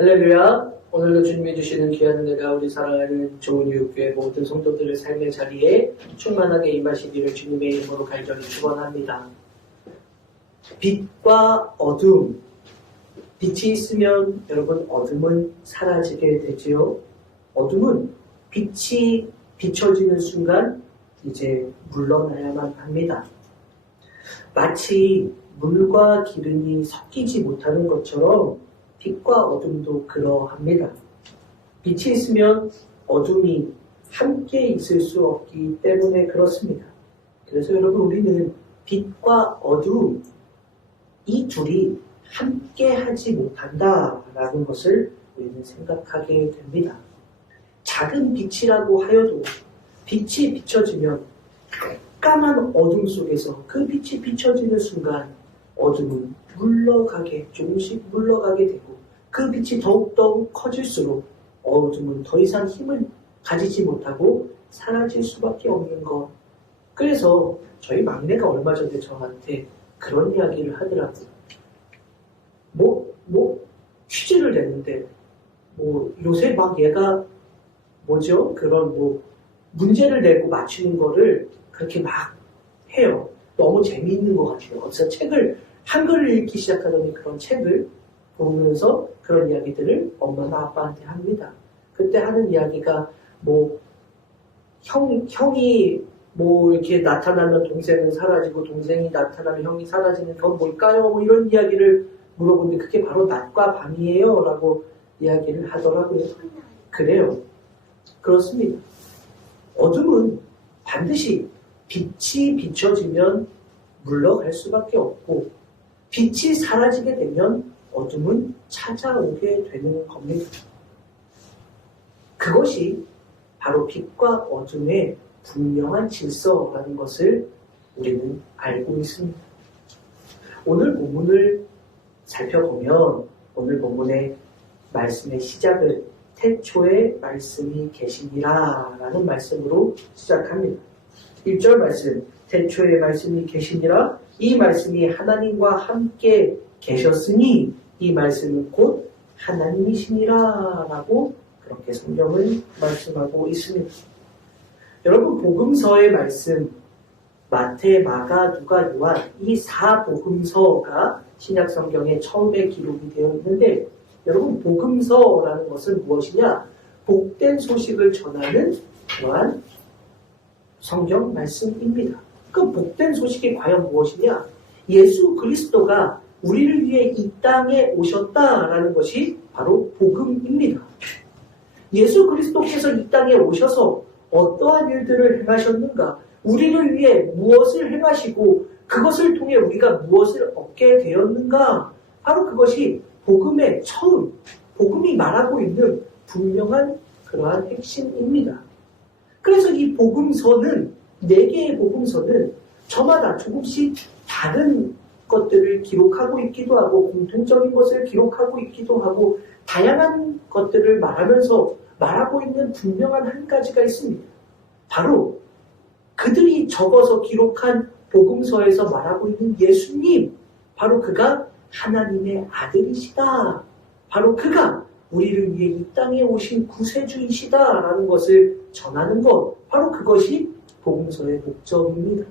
할렐루야. 오늘도 주님이 주시는 귀한 은혜가 우리 사랑하는 좋은 이웃교회 모든 성도들의 삶의 자리에 충만하게 임하시기를 주님의 이름으로 간절히 축원합니다. 빛과 어둠. 빛이 있으면 여러분 어둠은 사라지게 되지요. 어둠은 빛이 비춰지는 순간 이제 물러나야만 합니다. 마치 물과 기름이 섞이지 못하는 것처럼 빛과 어둠도 그러합니다. 빛이 있으면 어둠이 함께 있을 수 없기 때문에 그렇습니다. 그래서 여러분 우리는 빛과 어둠 이 둘이 함께 하지 못한다라는 것을 우리는 생각하게 됩니다. 작은 빛이라고 하여도 빛이 비춰지면 깜깜한 어둠 속에서 그 빛이 비춰지는 순간 어둠은 조금씩 물러가게 되고 그 빛이 더욱더욱 커질수록 어둠은 더 이상 힘을 가지지 못하고 사라질 수밖에 없는 것. 그래서 저희 막내가 얼마 전에 저한테 그런 이야기를 하더라고요. 퀴즈를 냈는데 요새 막 얘가 그런 문제를 내고 맞추는 거를 그렇게 막 해요. 너무 재미있는 것 같아요. 그래서 한글을 읽기 시작하더니 그런 책을 보면서 그런 이야기들을 엄마나 아빠한테 합니다. 그때 하는 이야기가 형이 이렇게 나타나면 동생은 사라지고 동생이 나타나면 형이 사라지는 건 뭘까요? 이런 이야기를 물어보는데 그게 바로 낮과 밤이에요 라고 이야기를 하더라고요. 그래요. 그렇습니다. 어둠은 반드시 빛이 비춰지면 물러갈 수밖에 없고 빛이 사라지게 되면 어둠은 찾아오게 되는 겁니다. 그것이 바로 빛과 어둠의 분명한 질서라는 것을 우리는 알고 있습니다. 오늘 본문을 살펴보면 오늘 본문의 말씀의 시작을 태초에 말씀이 계시니라 라는 말씀으로 시작합니다. 1절 말씀, 태초에 말씀이 계시니라. 이 말씀이 하나님과 함께 계셨으니 이 말씀은 곧 하나님이시니라 라고 그렇게 성경은 말씀하고 있습니다. 여러분 복음서의 말씀 마태, 마가, 누가, 요한 이 4복음서가 신약성경에 처음에 기록이 되어 있는데 여러분 복음서라는 것은 무엇이냐? 복된 소식을 전하는 그러한 성경 말씀입니다. 그 복된 소식이 과연 무엇이냐? 예수 그리스도가 우리를 위해 이 땅에 오셨다라는 것이 바로 복음입니다. 예수 그리스도께서 이 땅에 오셔서 어떠한 일들을 행하셨는가? 우리를 위해 무엇을 행하시고 그것을 통해 우리가 무엇을 얻게 되었는가? 바로 그것이 복음의 처음, 복음이 말하고 있는 분명한 그러한 핵심입니다. 그래서 이 복음서는 4개의 복음서는 저마다 조금씩 다른 것들을 기록하고 있기도 하고 공통적인 것을 기록하고 있기도 하고 다양한 것들을 말하면서 말하고 있는 분명한 한 가지가 있습니다. 바로 그들이 적어서 기록한 복음서에서 말하고 있는 예수님, 바로 그가 하나님의 아들이시다. 바로 그가 우리를 위해 이 땅에 오신 구세주이시다라는 것을 전하는 것, 바로 그것이 복음서의 목적입니다.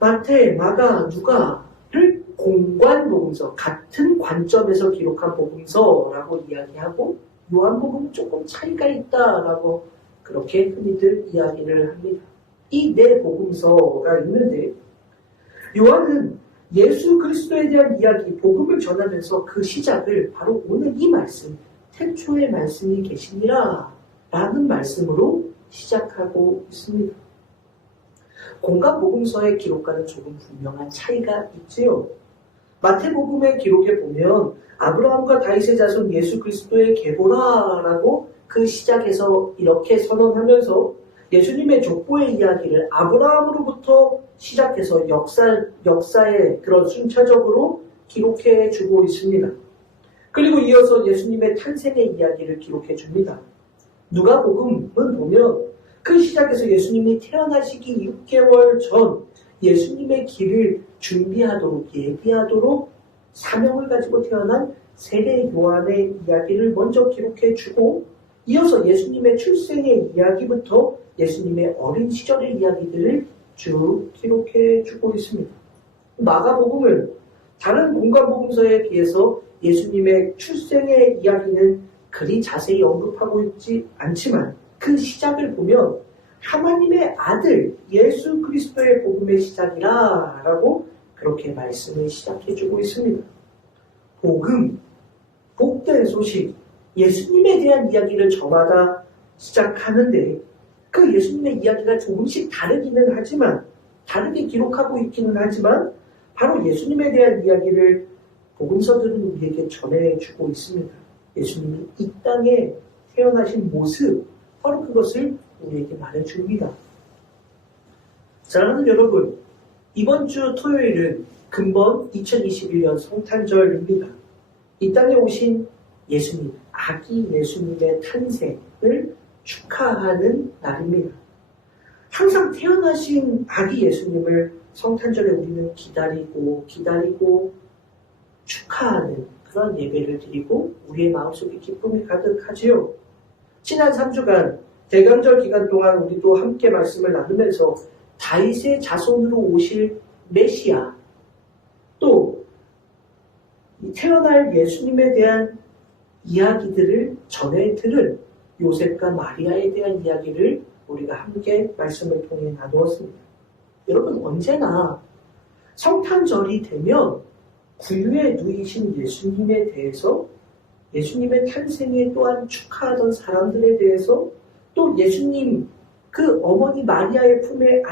마태, 마가, 누가를 공관 복음서, 같은 관점에서 기록한 복음서라고 이야기하고 요한복음은 조금 차이가 있다라고 그렇게 흔히들 이야기를 합니다. 이 4복음서가 있는데 요한은 예수 그리스도에 대한 이야기, 복음을 전하면서 그 시작을 바로 오늘 이 말씀, 태초에 말씀이 계시니라 라는 말씀으로 시작하고 있습니다. 공간 복음서의 기록과는 조금 분명한 차이가 있지요. 마태복음의 기록에 보면 아브라함과 다윗의 자손 예수 그리스도의 계보라라고 그 시작에서 이렇게 선언하면서 예수님의 족보의 이야기를 아브라함으로부터 시작해서 역사의 그런 순차적으로 기록해 주고 있습니다. 그리고 이어서 예수님의 탄생의 이야기를 기록해 줍니다. 누가복음은 보면 그 시작에서 예수님이 태어나시기 6개월 전 예수님의 길을 준비하도록 예비하도록 사명을 가지고 태어난 세례 요한의 이야기를 먼저 기록해주고 이어서 예수님의 출생의 이야기부터 예수님의 어린 시절의 이야기들을 쭉 기록해주고 있습니다. 마가복음은 다른 공관복음서에 비해서 예수님의 출생의 이야기는 그리 자세히 언급하고 있지 않지만 그 시작을 보면 하나님의 아들 예수 그리스도의 복음의 시작이라 라고 그렇게 말씀을 시작해주고 있습니다. 복음, 복된 소식, 예수님에 대한 이야기를 저마다 시작하는데 그 예수님의 이야기가 조금씩 다르기는 하지만 다르게 기록하고 있기는 하지만 바로 예수님에 대한 이야기를 복음서들은 우리에게 전해주고 있습니다. 예수님이 이 땅에 태어나신 모습, 바로 그것을 우리에게 말해줍니다. 사랑하는 여러분, 이번 주 토요일은 근본 2021년 성탄절입니다. 이 땅에 오신 예수님, 아기 예수님의 탄생을 축하하는 날입니다. 항상 태어나신 아기 예수님을 성탄절에 우리는 기다리고 축하하는 그런 예배를 드리고 우리의 마음속에 기쁨이 가득하지요. 지난 3주간 대강절 기간 동안 우리도 함께 말씀을 나누면서 다윗의 자손으로 오실 메시아, 또 태어날 예수님에 대한 이야기들을 전해 들은 요셉과 마리아에 대한 이야기를 우리가 함께 말씀을 통해 나누었습니다. 여러분, 언제나 성탄절이 되면 구유에 누이신 예수님에 대해서, 예수님의 탄생에 또한 축하하던 사람들에 대해서, 또 예수님 그 어머니 마리아의 품에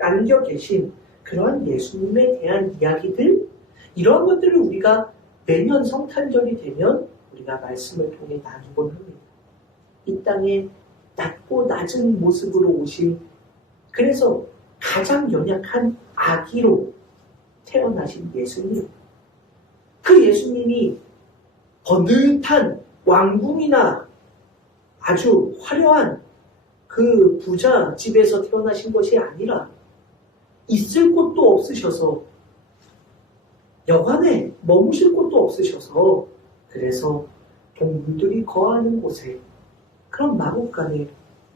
안겨 계신 그러한 예수님에 대한 이야기들, 이런 것들을 우리가 매년 성탄절이 되면 우리가 말씀을 통해 나누곤 합니다. 이 땅에 낮고 낮은 모습으로 오신, 그래서 가장 연약한 아기로 태어나신 예수님, 그 예수님이 번듯한 왕궁이나 아주 화려한 그 부자 집에서 태어나신 것이 아니라 있을 곳도 없으셔서, 여관에 머무실 곳도 없으셔서, 그래서 동물들이 거하는 곳에, 그런 마곡간에,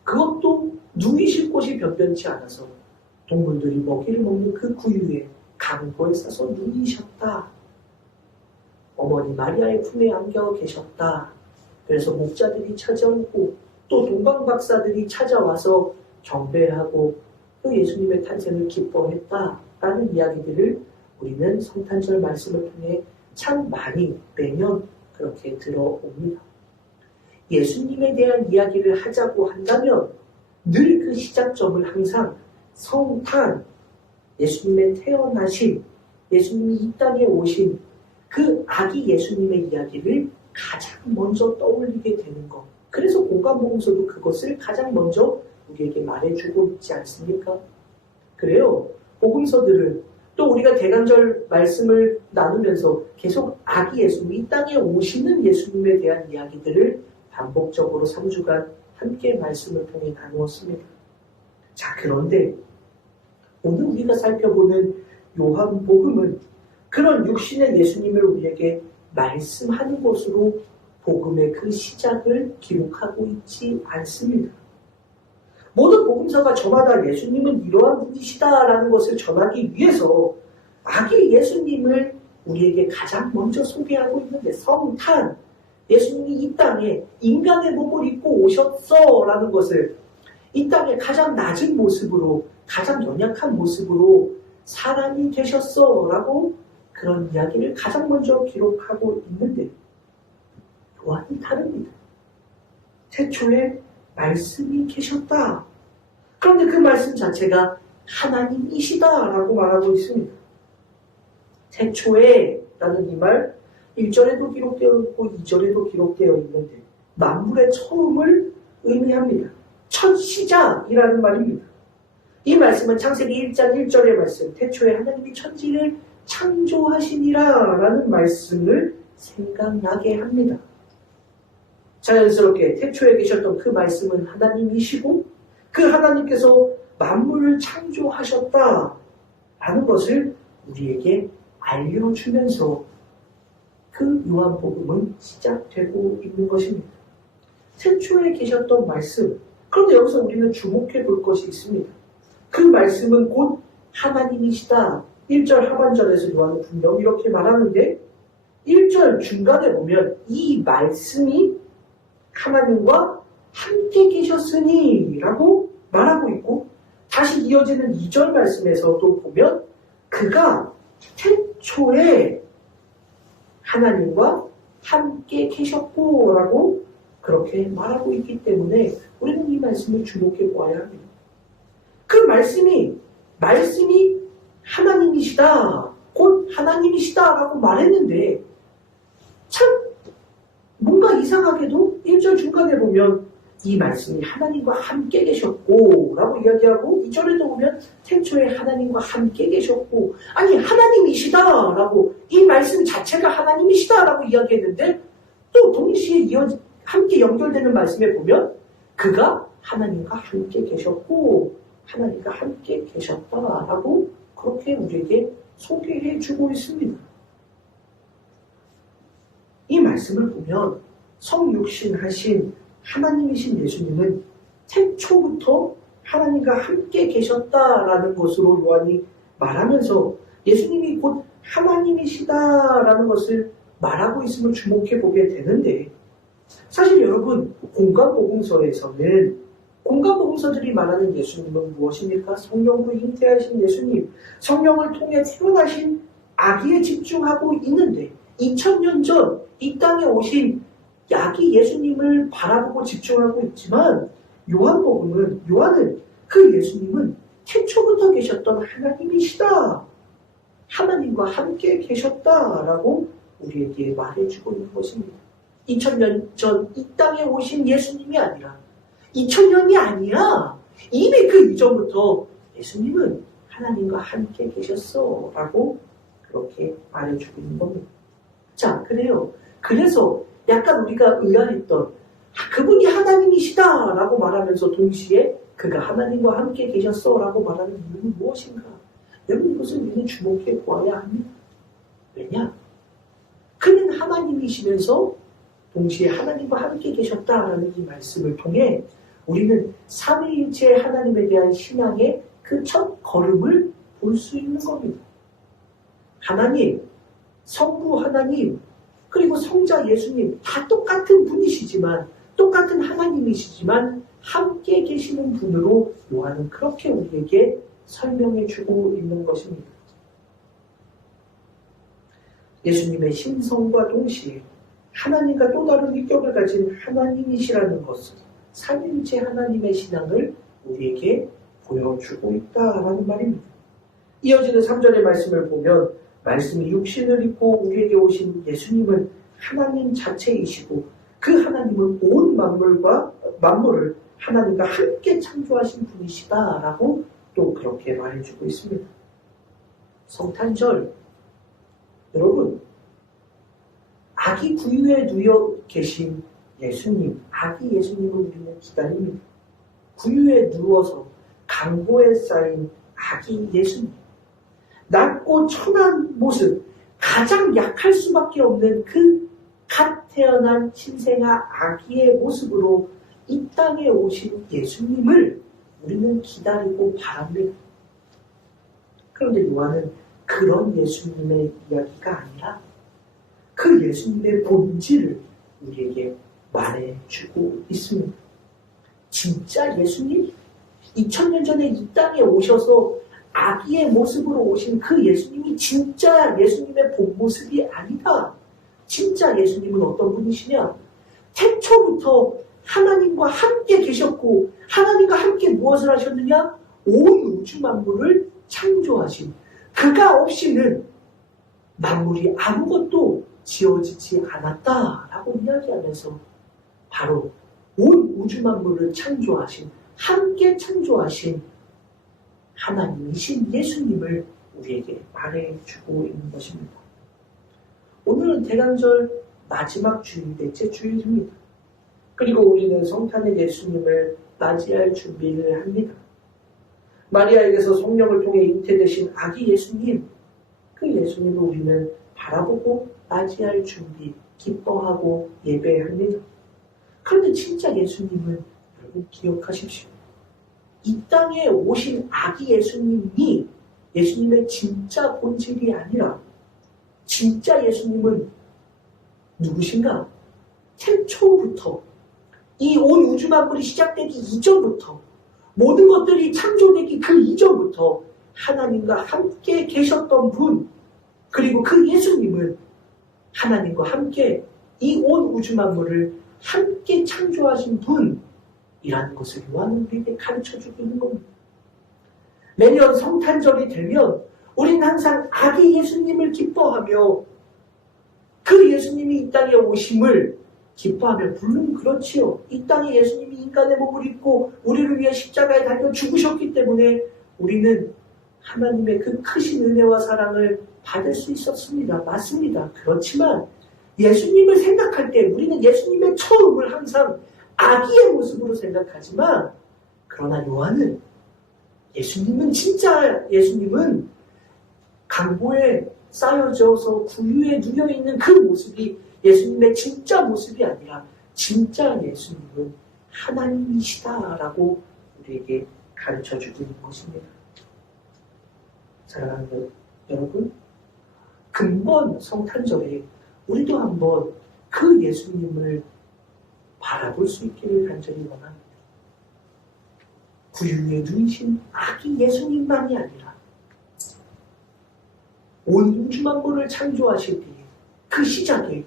그것도 누이실 곳이 변변치 않아서 동물들이 먹이를 먹는 그 구유에 강보에 싸서 누이셨다. 어머니 마리아의 품에 안겨 계셨다. 그래서 목자들이 찾아오고 또 동방박사들이 찾아와서 경배하고 또 예수님의 탄생을 기뻐했다라는 이야기들을 우리는 성탄절 말씀을 통해 참 많이 매년 그렇게 들어옵니다. 예수님에 대한 이야기를 하자고 한다면 늘 그 시작점을 항상 성탄, 예수님의 태어나신, 예수님이 이 땅에 오신 그 아기 예수님의 이야기를 가장 먼저 떠올리게 되는 것. 그래서 공관복음서도 그것을 가장 먼저 우리에게 말해주고 있지 않습니까? 그래요. 복음서들은 또 우리가 대강절 말씀을 나누면서 계속 아기 예수님, 이 땅에 오시는 예수님에 대한 이야기들을 반복적으로 3주간 함께 말씀을 통해 나누었습니다. 자, 그런데 오늘 우리가 살펴보는 요한복음은 그런 육신의 예수님을 우리에게 말씀하는 것으로 복음의 그 시작을 기록하고 있지 않습니다. 모든 복음서가 저마다 예수님은 이러한 분이시다라는 것을 전하기 위해서 아기 예수님을 우리에게 가장 먼저 소개하고 있는데, 성탄, 예수님이 이 땅에 인간의 몸을 입고 오셨어라는 것을, 이 땅에 가장 낮은 모습으로, 가장 연약한 모습으로 사람이 되셨어라고 그런 이야기를 가장 먼저 기록하고 있는데, 요한이 다릅니다. 태초에 말씀이 계셨다. 그런데 그 말씀 자체가 하나님이시다라고 말하고 있습니다. 태초에 라는 이 말 1절에도 기록되어 있고 2절에도 기록되어 있는데 만물의 처음을 의미합니다. 첫 시작이라는 말입니다. 이 말씀은 창세기 1장 1절의 말씀, 태초에 하나님이 천지를 창조하시니라 라는 말씀을 생각나게 합니다. 자연스럽게 태초에 계셨던 그 말씀은 하나님이시고 그 하나님께서 만물을 창조하셨다 라는 것을 우리에게 알려주면서 그 요한복음은 시작되고 있는 것입니다. 태초에 계셨던 말씀. 그런데 여기서 우리는 주목해 볼 것이 있습니다. 그 말씀은 곧 하나님이시다. 1절 하반절에서 요한은 분명히 이렇게 말하는데 1절 중간에 보면 이 말씀이 하나님과 함께 계셨으니 라고 말하고 있고 다시 이어지는 2절 말씀에서도 보면 그가 태초에 하나님과 함께 계셨고 라고 그렇게 말하고 있기 때문에 우리는 이 말씀을 주목해 보아야 합니다. 그 말씀이 하나님이시다, 곧 하나님이시다 라고 말했는데 참 뭔가 이상하게도 1절 중간에 보면 이 말씀이 하나님과 함께 계셨고 라고 이야기하고 2절에도 보면 태초에 하나님과 함께 계셨고 아니 하나님이시다 라고 이 말씀 자체가 하나님이시다 라고 이야기했는데 또 동시에 함께 연결되는 말씀에 보면 그가 하나님과 함께 계셨고 하나님과 함께 계셨다라고 그렇게 우리에게 소개해주고 있습니다. 이 말씀을 보면 성육신하신 하나님이신 예수님은 태초부터 하나님과 함께 계셨다라는 것으로 요한이 말하면서 예수님이 곧 하나님이시다라는 것을 말하고 있음을 주목해 보게 되는데 사실 여러분 공간복음서들이 말하는 예수님은 무엇입니까? 성령으로 잉태하신 예수님, 성령을 통해 태어나신 아기에 집중하고 있는데 2000년 전 이 땅에 오신 아기 예수님을 바라보고 집중하고 있지만 요한은 그 예수님은 태초부터 계셨던 하나님이시다. 하나님과 함께 계셨다라고 우리에게 말해주고 있는 것입니다. 2000년 전 이 땅에 오신 예수님이 아니라 2000년이 아니야. 이미 그 이전부터 예수님은 하나님과 함께 계셨어 라고 그렇게 말해주고 있는 겁니다. 자, 그래서 약간 우리가 의아했던 그분이 하나님이시다 라고 말하면서 동시에 그가 하나님과 함께 계셨어 라고 말하는 이유는 무엇인가? 여러분 이것을 우리는 주목해 보아야 합니다. 왜냐? 그는 하나님이시면서 동시에 하나님과 함께 계셨다라는 이 말씀을 통해 우리는 삼위일체 하나님에 대한 신앙의 그 첫 걸음을 볼 수 있는 겁니다. 하나님, 성부 하나님, 그리고 성자 예수님 다 똑같은 분이시지만 똑같은 하나님이시지만 함께 계시는 분으로 요한은 그렇게 우리에게 설명해 주고 있는 것입니다. 예수님의 신성과 동시에 하나님과 또 다른 위격을 가진 하나님이시라는 것은 삼위일체 하나님의 신앙을 우리에게 보여주고 있다라는 말입니다. 이어지는 3절의 말씀을 보면 말씀이 육신을 입고 우리에게 오신 예수님은 하나님 자체이시고 그 하나님은 온 만물을 하나님과 함께 창조하신 분이시다라고 또 그렇게 말해주고 있습니다. 성탄절 여러분 아기 구유에 누워 계신 예수님, 아기 예수님을 우리는 기다립니다. 구유에 누워서 강보에 쌓인 아기 예수님. 낮고 천한 모습, 가장 약할 수밖에 없는 그 갓 태어난 신생아 아기의 모습으로 이 땅에 오신 예수님을 우리는 기다리고 바랍니다. 그런데 요한은 그런 예수님의 이야기가 아니라 그 예수님의 본질을 우리에게 말해주고 있습니다. 진짜 예수님? 2000년 전에 이 땅에 오셔서 아기의 모습으로 오신 그 예수님이 진짜 예수님의 본 모습이 아니다. 진짜 예수님은 어떤 분이시냐? 태초부터 하나님과 함께 계셨고 하나님과 함께 무엇을 하셨느냐? 온 우주 만물을 창조하신 그가 없이는 만물이 아무것도 지어지지 않았다라고 이야기하면서 바로 온 우주 만물을 창조하신 함께 창조하신 하나님이신 예수님을 우리에게 말해주고 있는 것입니다. 오늘은 대강절 마지막 주일, 넷째 주일입니다. 그리고 우리는 성탄의 예수님을 맞이할 준비를 합니다. 마리아에게서 성령을 통해 잉태되신 아기 예수님, 그 예수님을 우리는 바라보고 맞이할 준비, 기뻐하고 예배합니다. 그런데 진짜 예수님은 여러분 기억하십시오. 이 땅에 오신 아기 예수님이 예수님의 진짜 본질이 아니라 진짜 예수님은 누구신가? 태초부터 이 온 우주 만물이 시작되기 이전부터 모든 것들이 창조되기 그 이전부터 하나님과 함께 계셨던 분, 그리고 그 예수님은 하나님과 함께 이 온 우주 만물을 함께 창조하신 분이라는 것을 요한은 우리에게 가르쳐주고 있는 겁니다. 매년 성탄절이 되면 우리는 항상 아기 예수님을 기뻐하며 그 예수님이 이 땅에 오심을 기뻐하며 물론 그렇지요. 이 땅에 예수님이 인간의 몸을 입고 우리를 위해 십자가에 달려 죽으셨기 때문에 우리는 하나님의 그 크신 은혜와 사랑을 받을 수 있었습니다. 맞습니다. 그렇지만 예수님을 생각할 때 우리는 예수님의 처음을 항상 아기의 모습으로 생각하지만 그러나 요한은 예수님은 진짜 예수님은 강보에 쌓여져서 구유에 누여있는 그 모습이 예수님의 진짜 모습이 아니라 진짜 예수님은 하나님이시다라고 우리에게 가르쳐주고 있는 것입니다. 사랑하는 여러분, 근본 성탄절에 우리도 한번 그 예수님을 바라볼 수 있기를 간절히 원합니다. 구유에 누이신 아기 예수님만이 아니라 온 우주 만물을 창조하실 때에 그 시작에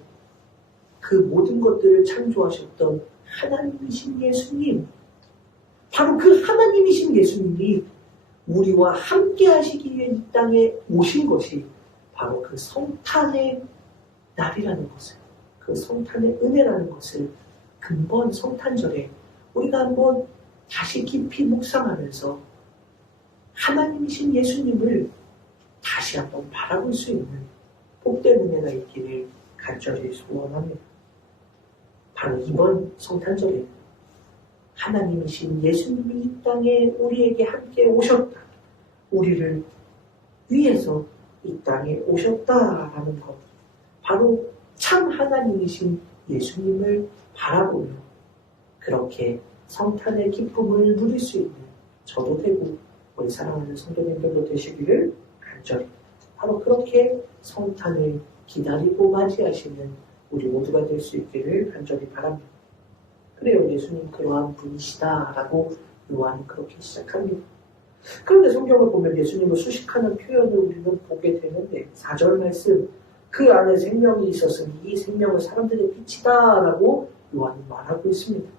그 모든 것들을 창조하셨던 하나님이신 예수님, 바로 그 하나님이신 예수님이 우리와 함께 하시기 위해 이 땅에 오신 것이 바로 그 성탄의 날이라는 것을, 그 성탄의 은혜라는 것을 근본 성탄절에 우리가 한번 다시 깊이 묵상하면서 하나님이신 예수님을 다시 한번 바라볼 수 있는 복된 은혜가 있기를 간절히 소원합니다. 바로 이번 성탄절에 하나님이신 예수님이 이 땅에 우리에게 함께 오셨다. 우리를 위해서 이 땅에 오셨다라는 것. 바로 참 하나님이신 예수님을 바라보며 그렇게 성탄의 기쁨을 누릴 수 있는 저도 되고 우리 사랑하는 성도님들도 되시기를 간절히 바로 그렇게 성탄을 기다리고 맞이하시는 우리 모두가 될 수 있기를 간절히 바랍니다. 그래요, 예수님 그러한 분이시다라고 요한은 그렇게 시작합니다. 그런데 성경을 보면 예수님을 수식하는 표현을 우리는 보게 되는데 4절 말씀, 그 안에 생명이 있었으니 이 생명은 사람들의 빛이다라고 요한은 말하고 있습니다.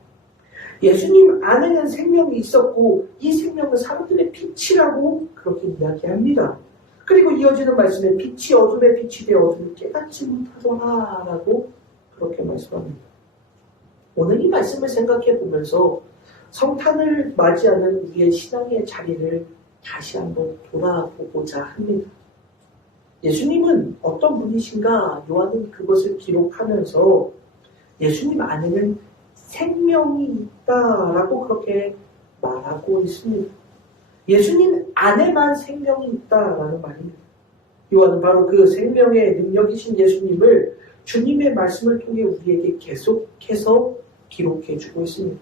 예수님 안에는 생명이 있었고 이 생명은 사람들의 빛이라고 그렇게 이야기합니다. 그리고 이어지는 말씀에 빛이 어둠의 빛이 되어 어둠을 깨닫지 못하더라라고 그렇게 말씀합니다. 오늘 이 말씀을 생각해 보면서 성탄을 맞이하는 우리의 신앙의 자리를 다시 한번 돌아보고자 합니다. 예수님은 어떤 분이신가? 요한은 그것을 기록하면서 예수님 안에는 생명이 있다라고 그렇게 말하고 있습니다. 예수님 안에만 생명이 있다라는 말입니다. 요한은 바로 그 생명의 능력이신 예수님을 주님의 말씀을 통해 우리에게 계속해서 기록해주고 있습니다.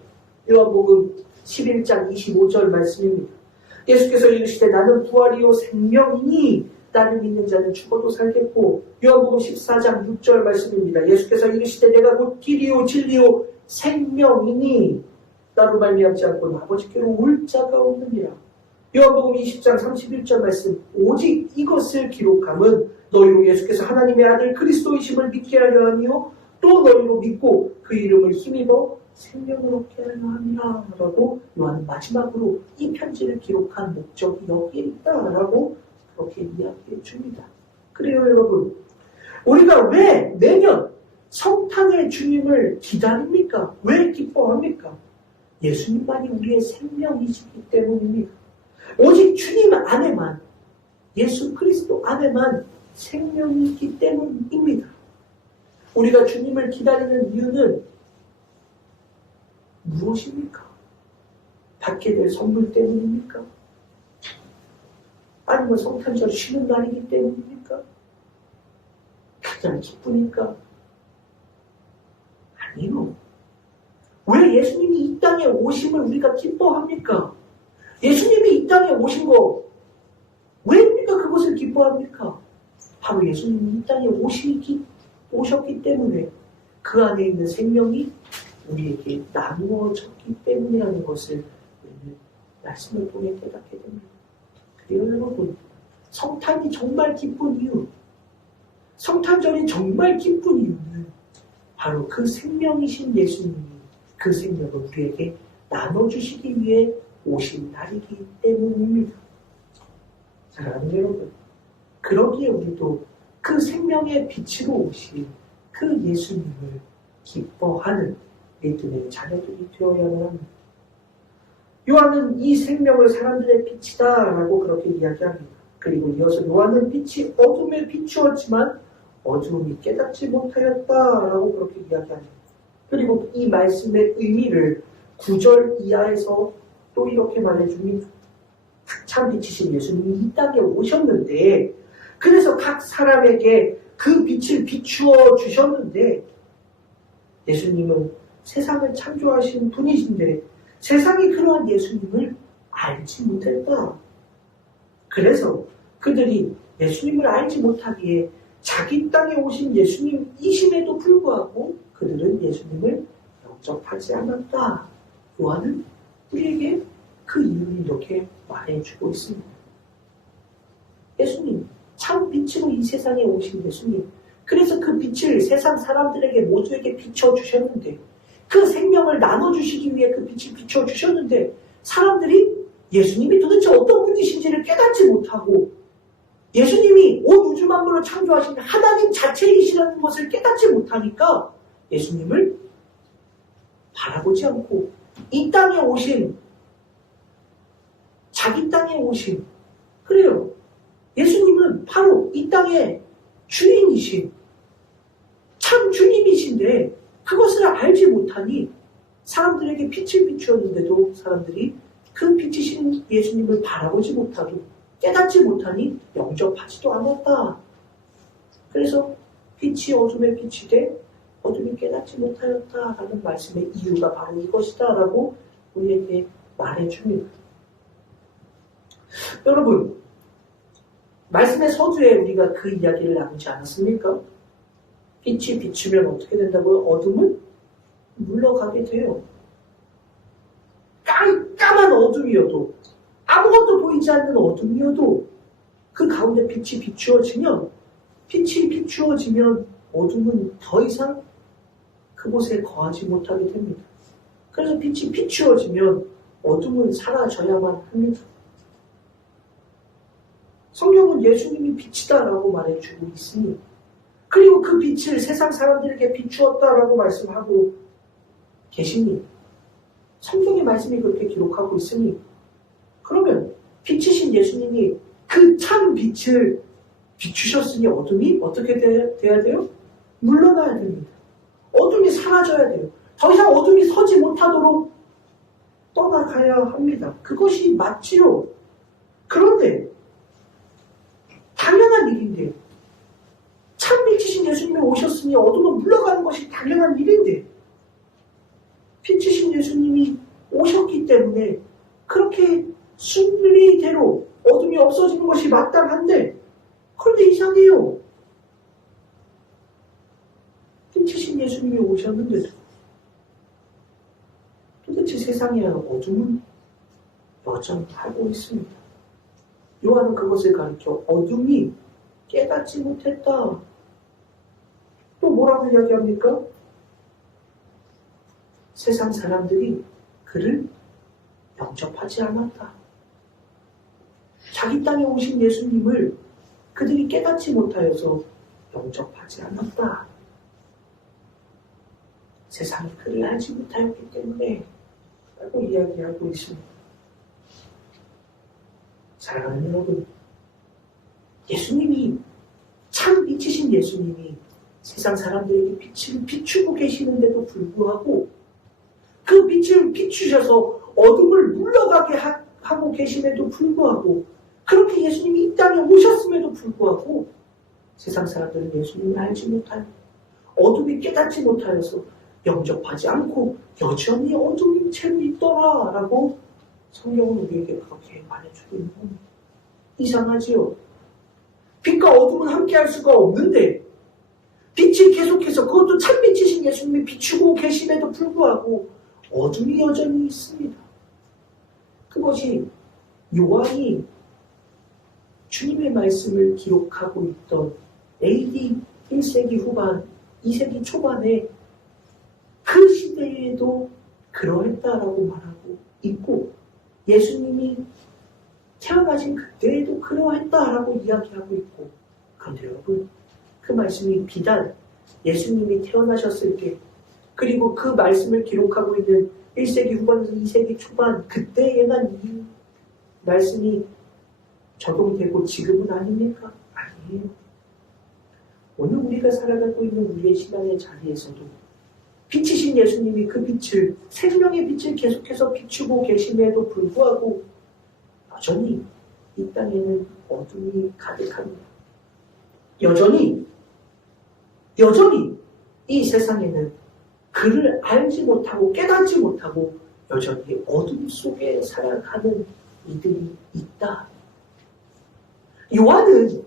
요한복음 11장 25절 말씀입니다. 예수께서 이르시되 나는 부활이요 생명이니 나를 믿는 자는 죽어도 살겠고, 요한복음 14장 6절 말씀입니다. 예수께서 이르시되 내가 곧 길이요 진리요 생명이니 나로 말미암지 않고는 아버지께로 올 자가 없느니라. 요한복음 20장 31절 말씀, 오직 이것을 기록함은 너희로 예수께서 하나님의 아들 그리스도이심을 믿게 하려 하며 또 너희로 믿고 그 이름을 힘입어 생명을 얻게 하려 함이라 라고 요한은 마지막으로 이 편지를 기록한 목적이 여기에 있다라고 그렇게 이야기해 줍니다. 그래요, 여러분, 우리가 왜 매년 성탄의 주님을 기다립니까? 왜 기뻐합니까? 예수님만이 우리의 생명이시기 때문입니다. 오직 주님 안에만, 예수 그리스도 안에만 생명이 있기 때문입니다. 우리가 주님을 기다리는 이유는 무엇입니까? 받게 될 선물 때문입니까? 아니면 성탄절 쉬는 날이기 때문입니까? 그냥 기쁘니까? 아니요. 왜 예수님이 이 땅에 오심을 우리가 기뻐합니까? 예수님이 이 땅에 오신 거 왜 우리가 그것을 기뻐합니까? 바로 예수님이 이 땅에 오셨기 때문에 그 안에 있는 생명이 우리에게 나누어졌기 때문이라는 것을 우리는 말씀을 통해 깨닫게 됩니다. 그리고 여러분, 성탄이 정말 기쁜 이유, 성탄절이 정말 기쁜 이유는 바로 그 생명이신 예수님이 그 생명을 우리에게 나눠주시기 위해 오신 날이기 때문입니다. 사랑하는 여러분, 그러기에 우리도 그 생명의 빛으로 오신 그 예수님을 기뻐하는 믿음의 자녀들이 되어야만 합니다. 요한은 이 생명을 사람들의 빛이다 라고 그렇게 이야기합니다. 그리고 이어서 요한은 빛이 어둠에 비추었지만 어둠이 깨닫지 못하였다 라고 그렇게 이야기합니다. 그리고 이 말씀의 의미를 9절 이하에서 또 이렇게 말해줍니다. 참 빛이신 예수님이 이 땅에 오셨는데, 그래서 각 사람에게 그 빛을 비추어 주셨는데, 예수님은 세상을 창조하신 분이신데 세상이 그러한 예수님을 알지 못했다. 그래서 그들이 예수님을 알지 못하기에 자기 땅에 오신 예수님이심에도 불구하고 그들은 예수님을 영접하지 않았다. 요한은 우리에게 그 이유를 이렇게 말해주고 있습니다. 예수님, 참 빛으로 이 세상에 오신 예수님, 그래서 그 빛을 세상 사람들에게 모두에게 비춰주셨는데, 그 생명을 나눠주시기 위해 그 빛을 비춰주셨는데, 사람들이 예수님이 도대체 어떤 분이신지를 깨닫지 못하고, 예수님이 온 우주 만물을 창조하신 하나님 자체이시라는 것을 깨닫지 못하니까 예수님을 바라보지 않고 이 땅에 오신, 자기 땅에 오신, 그래요. 예수님은 바로 이 땅의 주인이신 참 주님이신데 그것을 알지 못하니 사람들에게 빛을 비추었는데도 사람들이 그 빛이신 예수님을 바라보지 못하고 깨닫지 못하니 영접하지도 않았다. 그래서 빛이 어둠에 빛이 돼 어둠이 깨닫지 못하였다라는 말씀의 이유가 바로 이것이다라고 우리에게 말해줍니다. 여러분, 말씀의 서두에 우리가 그 이야기를 나누지 않았습니까? 빛이 비추면 어떻게 된다고요? 어둠은 물러가게 돼요. 깜깜한 어둠이어도, 아무것도 보이지 않는 어둠이어도 그 가운데 빛이 비추어지면 어둠은 더 이상 그곳에 거하지 못하게 됩니다. 그래서 빛이 비추어지면 어둠은 사라져야만 합니다. 성경은 예수님이 빛이다라고 말해주고 있으니, 그리고 그 빛을 세상 사람들에게 비추었다라고 말씀하고 계시니, 성경의 말씀이 그렇게 기록하고 있으니, 그러면 빛이신 예수님이 그 참 빛을 비추셨으니 어둠이 어떻게 돼야 돼요? 물러나야 됩니다. 어둠이 사라져야 돼요. 더 이상 어둠이 서지 못하도록 떠나가야 합니다. 그것이 맞지요. 그런데 당연한 일인데, 참 빛이신 예수님이 오셨으니 어둠은 물러가는 것이 당연한 일인데, 빛이신 예수님이 오셨기 때문에 그렇게 순리대로 어둠이 없어지는 것이 마땅한데, 그런데 이상해요. 빛이신 예수님이 오셨는데도 도대체 세상의 어둠은 여전하고 있습니다. 요한은 그것을 가리켜 어둠이 깨닫지 못했다. 또 뭐라고 이야기합니까? 세상 사람들이 그를 영접하지 않았다. 자기 땅에 오신 예수님을 그들이 깨닫지 못하여서 영접하지 않았다. 세상이 그를 알지 못하였기 때문에 라고 이야기하고 있습니다. 사랑하는 여러분, 예수님이, 참 빛이신 예수님이 세상 사람들에게 빛을 비추고 계시는데도 불구하고 그 빛을 비추셔서 어둠을 물러가게 하고 계심에도 불구하고, 그렇게 예수님이 이 땅에 오셨음에도 불구하고 세상 사람들은 예수님을 알지 못하여 어둠이 깨닫지 못하여서 영접하지 않고 여전히 어둠인 채로 있더라 라고 성경은 우리에게 그렇게 말해주고 있는 겁니다. 이상하지요? 빛과 어둠은 함께할 수가 없는데 빛이 계속해서 그것도 참빛이신 예수님이 비추고 계심에도 불구하고 어둠이 여전히 있습니다. 그것이 요한이 주님의 말씀을 기록하고 있던 AD 1세기 후반, 2세기 초반에 그 시대에도 그러했다라고 말하고 있고 예수님이 태어나신 그때에도 그러했다라고 이야기하고 있고 그런데 여러분 그 말씀이 비단 예수님이 태어나셨을 때 그리고 그 말씀을 기록하고 있는 1세기 후반에서 2세기 초반 그때에만 이 말씀이 적용되고 지금은 아닙니까? 아니에요. 오늘 우리가 살아가고 있는 우리의 신앙의 자리에서도 빛이신 예수님이 그 빛을 생명의 빛을 계속해서 비추고 계심에도 불구하고 여전히 이 땅에는 어둠이 가득합니다. 여전히 이 세상에는 그를 알지 못하고 깨닫지 못하고 여전히 어둠 속에 살아가는 이들이 있다. 요한은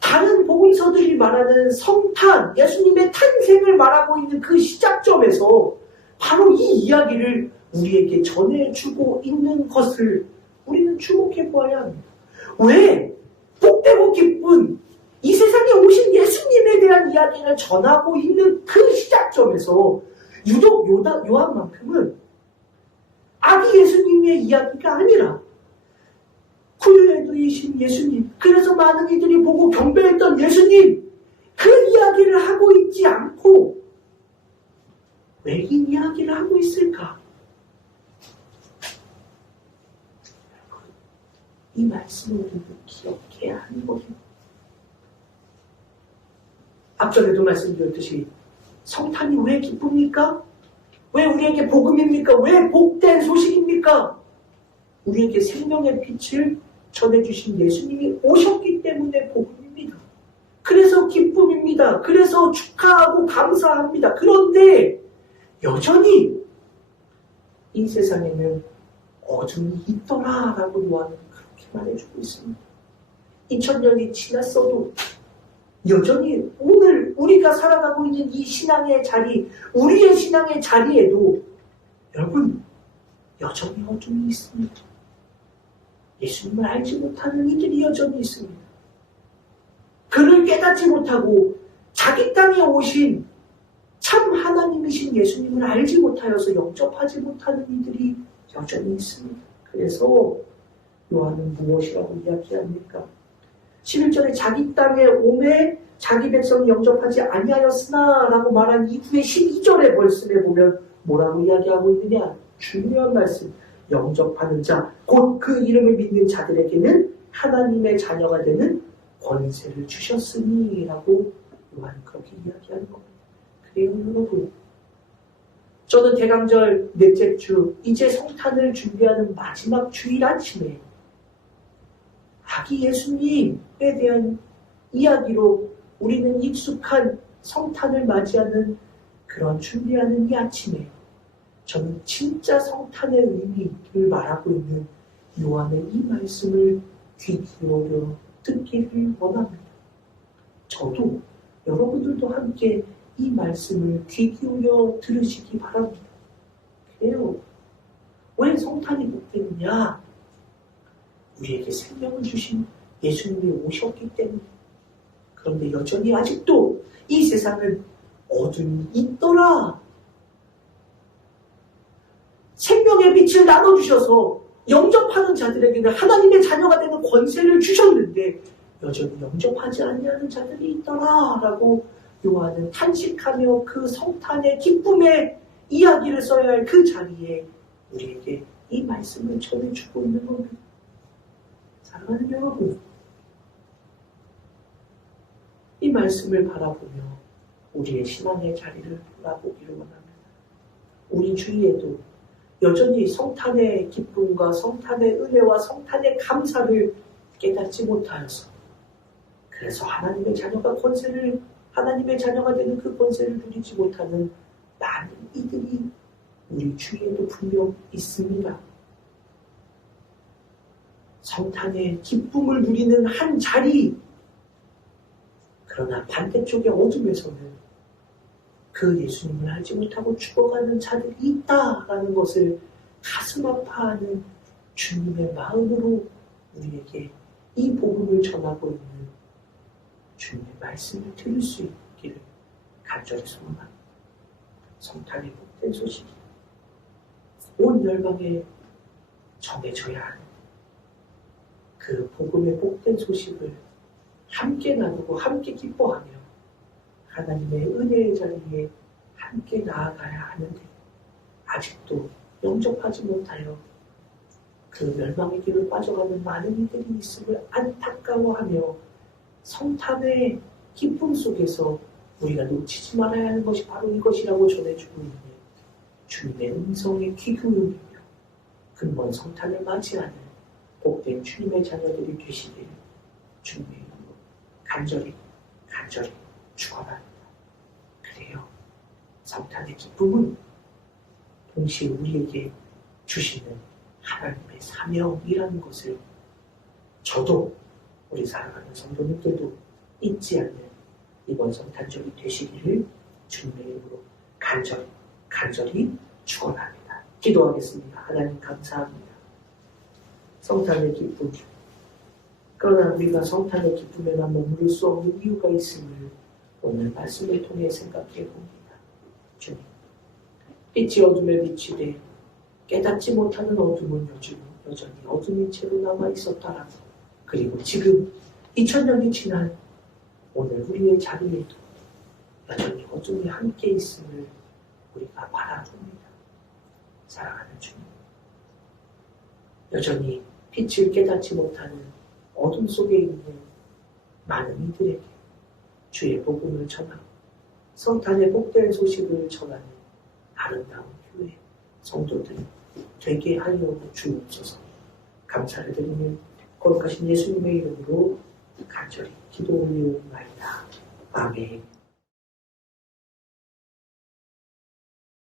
다른 복음서들이 말하는 성탄, 예수님의 탄생을 말하고 있는 그 시작점에서 바로 이 이야기를 우리에게 전해주고 있는 것을 우리는 주목해 보아야 합니다. 왜 복되고 기쁜 이 세상에 오신 예수님에 대한 이야기를 전하고 있는 그 시작점에서 유독 요한만큼은 아기 예수님의 이야기가 아니라 구유에도이신 예수님, 그래서 많은 이들이 보고 경배했던 예수님, 그 이야기를 하고 있지 않고 왜 이 이야기를 하고 있을까? 이 말씀을 우리도 기억해야 하는 겁니다. 앞전에도 말씀드렸듯이 성탄이 왜 기쁩니까? 왜 우리에게 복음입니까? 왜 복된 소식입니까? 우리에게 생명의 빛을 전해주신 예수님이 오셨기 때문에 복음입니다. 그래서 기쁨입니다. 그래서 축하하고 감사합니다. 그런데 여전히 이 세상에는 어둠이 있더라라고 요한은 그렇게 말해주고 있습니다. 2000년이 지났어도 여전히 오늘 우리가 살아가고 있는 이 신앙의 자리, 우리의 신앙의 자리에도 여러분 여전히 어둠이 있습니다. 예수님을 알지 못하는 이들이 여전히 있습니다. 그를 깨닫지 못하고 자기 땅에 오신 참 하나님이신 예수님을 알지 못하여서 영접하지 못하는 이들이 여전히 있습니다. 그래서 요한은 무엇이라고 이야기합니까? 11절에 자기 땅에 오매 자기 백성이 영접하지 아니하였으나 라고 말한 이후에 12절의 말씀에 보면 뭐라고 이야기하고 있느냐? 중요한 말씀. 영접하는 자, 곧 그 이름을 믿는 자들에게는 하나님의 자녀가 되는 권세를 주셨으니 라고 요한은 그렇게 이야기하는 겁니다. 그래요 여러분, 저는 대강절 넷째 주 이제 성탄을 준비하는 마지막 주일 아침에 아기 예수님에 대한 이야기로 우리는 익숙한 성탄을 맞이하는 그런 준비하는 이 아침에 저는 진짜 성탄의 의미를 말하고 있는 요한의 이 말씀을 귀 기울여 듣기를 원합니다. 저도 여러분들도 함께 이 말씀을 귀 기울여 들으시기 바랍니다. 그래요. 왜 성탄이 복되느냐? 우리에게 생명을 주신 예수님이 오셨기 때문에. 그런데 여전히 아직도 이 세상은 어둠이 있더라. 생명의 빛을 나눠주셔서 영접하는 자들에게는 하나님의 자녀가 되는 권세를 주셨는데 여전히 영접하지 아니하는 자들이 있더라 라고 요한은 탄식하며 그 성탄의 기쁨의 이야기를 써야 할 그 자리에 우리에게 이 말씀을 전해주고 있는 겁니다. 사랑하는 여러분, 이 말씀을 바라보며 우리의 신앙의 자리를 돌아보기를 원합니다. 우리 주위에도 여전히 성탄의 기쁨과 성탄의 은혜와 성탄의 감사를 깨닫지 못하여서 그 그래서 하나님의 자녀가 되는 그 권세를 누리지 못하는 많은 이들이 우리 주위에도 분명 있습니다. 성탄의 기쁨을 누리는 한 자리, 그러나 반대쪽의 어둠에서는 그 예수님을 알지 못하고 죽어가는 자들이 있다라는 것을 가슴 아파하는 주님의 마음으로 우리에게 이 복음을 전하고 있는 주님의 말씀을 들을 수 있기를 간절히 소망합니다. 성탄의 복된 소식이 온 열방에 전해져야 하는 그 복음의 복된 소식을 함께 나누고 함께 기뻐하며 하나님의 은혜의 자리에 함께 나아가야 하는데 아직도 영접하지 못하여 그 멸망의 길을 빠져가는 많은 이들이 있음을 안타까워하며 성탄의 기쁨 속에서 우리가 놓치지 말아야 하는 것이 바로 이것이라고 전해주고 있는 주님의 음성의 귀교육이며 근본 성탄을 맞이하는 복된 주님의 자녀들이 되시길 주님의 이름으로 간절히 축원합니다. 그래요. 성탄의 기쁨은 동시에 우리에게 주시는 하나님의 사명이라는 것을 저도 우리 사랑하는 성도님들도 잊지 않는 이번 성탄절이 되시기를 주님의 이름으로 간절히 축원합니다. 기도하겠습니다. 하나님 감사합니다. 성탄의 기쁨. 그러나 우리가 성탄의 기쁨에만 머무를 수 없는 이유가 있음을 오늘 말씀을 통해 생각해 봅니다. 주님, 빛이 어둠에 비치되 깨닫지 못하는 어둠은 여전히 어둠인 채로 남아 있었다라고. 그리고 지금 2000년이 지난 오늘 우리의 자리에도 여전히 어둠이 함께 있음을 우리가 바라봅니다. 사랑하는 주님, 여전히 빛을 깨닫지 못하는 어둠 속에 있는 많은 이들에게 주의 복음을 전하고 성탄의 복된 소식을 전하는 아름다운 교회 성도들이 되게 하여 주옵소서. 감사를 드리는 거룩하신 예수님의 이름으로 간절히 기도 올리옵나이다. 아멘.